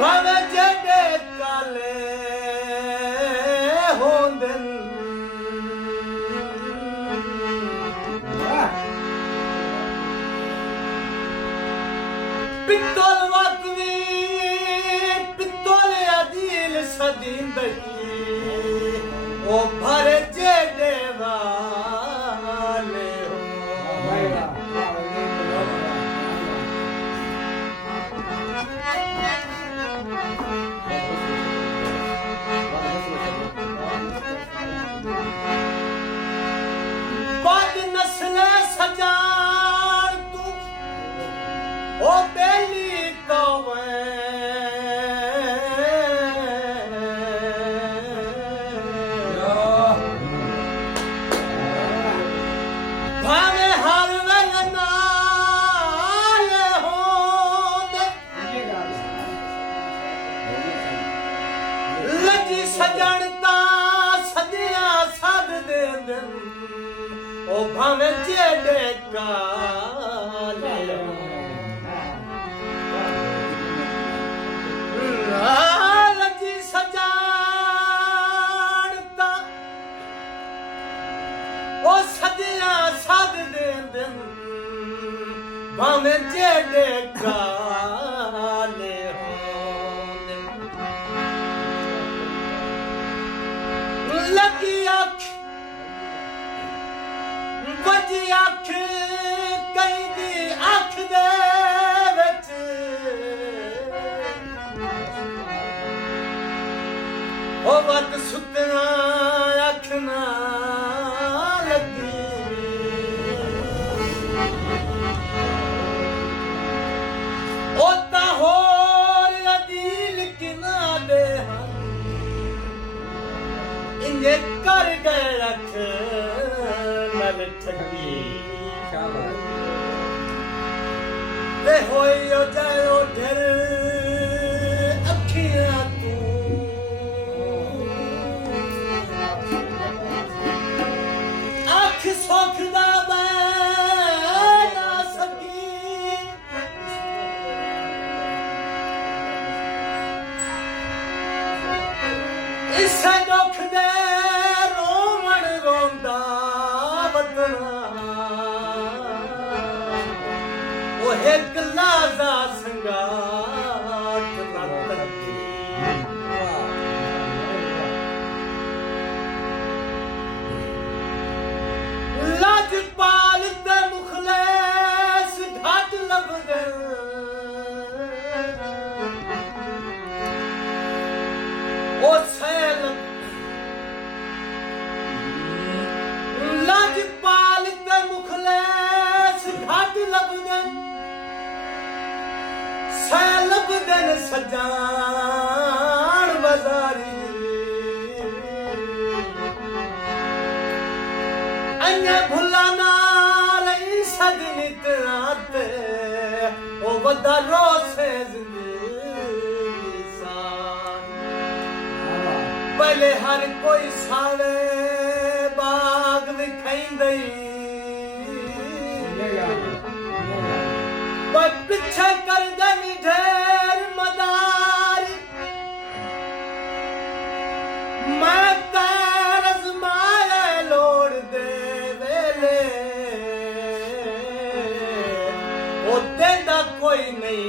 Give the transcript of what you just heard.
भावे जेडे काले होंदन पित्तोल वक्वी पित्तोल अदील सदीन दही ओ भरे जेडे वाले बाद नस्ल सजान तू ओ बेली कौवे भावे हर वेल नाल होंदे लजी सजणता सदिया सद दे दिन ओ भावे जेडे काले लजी सजाणता ओ सदिया सद दे दिन भावे जेडे काले होंदे लगी अख वजी अख कई दी अख दे विच ओ वत सुतना अख ना लगी ओ ता होर अदील किना दे इंजे कर गए रख नल ठगी वे होयो जायो ढेर अखियां तू अख सुख दा ना सकी इस दुख दे रोवण रोंदा वतना ओ एक लाजा संगात लगी लाजपाल दे मुखलेस घाट लभदे ओ सैल लाजपाल दे मुखलेस घाट लभदे सैल लभदे सजान बाजारी अन्य भुला नाल सदनित आते ओ वदा रोसे जिंदगी सान पहले हर कोई सावे बाग विखाइंदई पर पिछे कर दनी ढेर मदार मैं तरस माए लोड़ दे वेले ओ देंदा कोई नहीं